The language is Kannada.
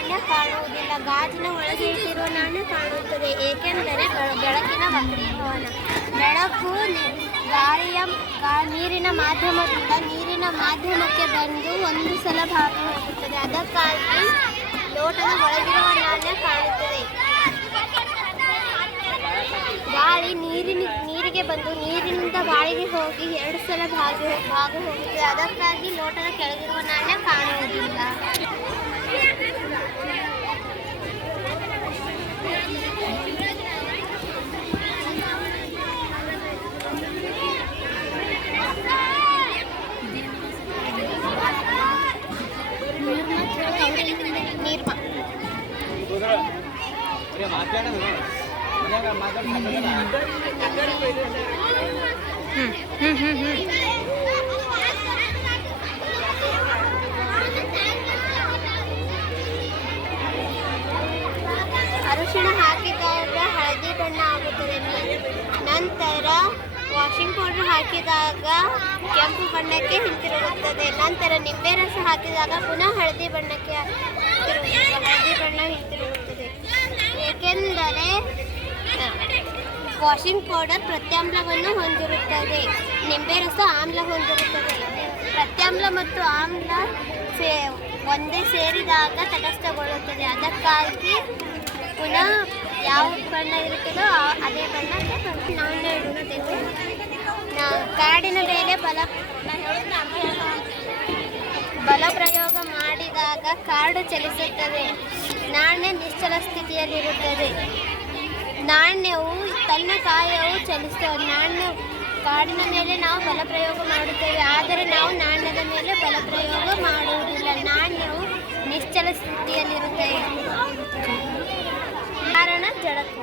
ನಾಣ್ಯ ಕಾಣುವುದಿಲ್ಲ. ಗಾಜಿನ ಒಳಗೆ ಇಟ್ಟಿರುವ ನಾಣ್ಯ ಕಾಣುತ್ತದೆ, ಏಕೆಂದರೆ ಬೆಳಕಿನ ವಕ್ರೀಭವನ. ಬೆಳಕು ನೀರಿನ ಮಾಧ್ಯಮದಿಂದ ನೀರಿನ ಮಾಧ್ಯಮಕ್ಕೆ ಬಂದು ಒಂದು ಸಲ ಹಾದು ಹೋಗುತ್ತದೆ. ಅದಕ್ಕಾಗಿ ಲೋಟದ ಒಳಗಿರುವ ನಾಣ್ಯ ಕಾಣುತ್ತದೆ. ಗಾಳಿ ನೀರಿಗೆ ಬಂದು ನೀರಿನಿಂದ ಗಾಳಿಗೆ ಹೋಗಿ 2 ಸಲ ಹಾದು ಹೋಗುತ್ತದೆ. ಅದಕ್ಕಾಗಿ ಲೋಟದ ಕೆಳಗಿರುವ ನಾಣ್ಯ ಕಾಣುವುದಿಲ್ಲ. ಅರಿಶಿಣ ಹಾಕಿದಾಗ ಹಳದಿ ಬಣ್ಣ ಆಗುತ್ತದೆ. ನಂತರ ವಾಷಿಂಗ್ ಪೌಡರ್ ಹಾಕಿದಾಗ ಕೆಂಪು ಬಣ್ಣಕ್ಕೆ ಹಿಂತಿರುಗುತ್ತದೆ. ನಂತರ ನಿಂಬೆ ರಸ ಹಾಕಿದಾಗ ಪುನಃ ಹಳದಿ ಬಣ್ಣ ಹಿಂತಿರುಗುತ್ತದೆ. ಏಕೆಂದರೆ ವಾಷಿಂಗ್ ಪೌಡರ್ ಪ್ರತ್ಯಾಮ್ಲವನ್ನು ಹೊಂದಿರುತ್ತದೆ, ನಿಂಬೆ ರಸ ಆಮ್ಲ ಹೊಂದಿರುತ್ತದೆ. ಪ್ರತ್ಯಾಮ್ಲ ಮತ್ತು ಆಮ್ಲ ಒಂದೇ ಸೇರಿದಾಗ ತಟಸ್ಥಗೊಳ್ಳುತ್ತದೆ. ಅದಕ್ಕಾಗಿ ಪುನಃ ಯಾವ ಬಣ್ಣ ಇರುತ್ತದೋ ಅದೇ ಬಣ್ಣಕ್ಕೆ ನಾಣ್ಯ ಇಡುತ್ತೇವೆ. ಕಾರ್ಡಿನ ಮೇಲೆ ಬಲ ಪ್ರಯೋಗ ಮಾಡಿದಾಗ ಕಾರ್ಡ್ ಚಲಿಸುತ್ತದೆ. ನಾಣ್ಯ ನಿಶ್ಚಲ ಸ್ಥಿತಿಯಲ್ಲಿರುತ್ತದೆ. ನಾಣ್ಯವು ತನ್ನ ಕಾರ್ಯವು ಚಲಿಸುತ್ತದೆ. ಕಾರ್ಡಿನ ಮೇಲೆ ನಾವು ಬಲ ಪ್ರಯೋಗ ಮಾಡುತ್ತೇವೆ, ಆದರೆ ನಾವು ನಾಣ್ಯದ ಮೇಲೆ ಬಲ ಪ್ರಯೋಗ ಮಾಡುವುದಿಲ್ಲ. ನಾಣ್ಯವು ನಿಶ್ಚಲ ಸ್ಥಿತಿಯಲ್ಲಿರುತ್ತದೆ. ಕಾರಣ ಜಡತ್ವ.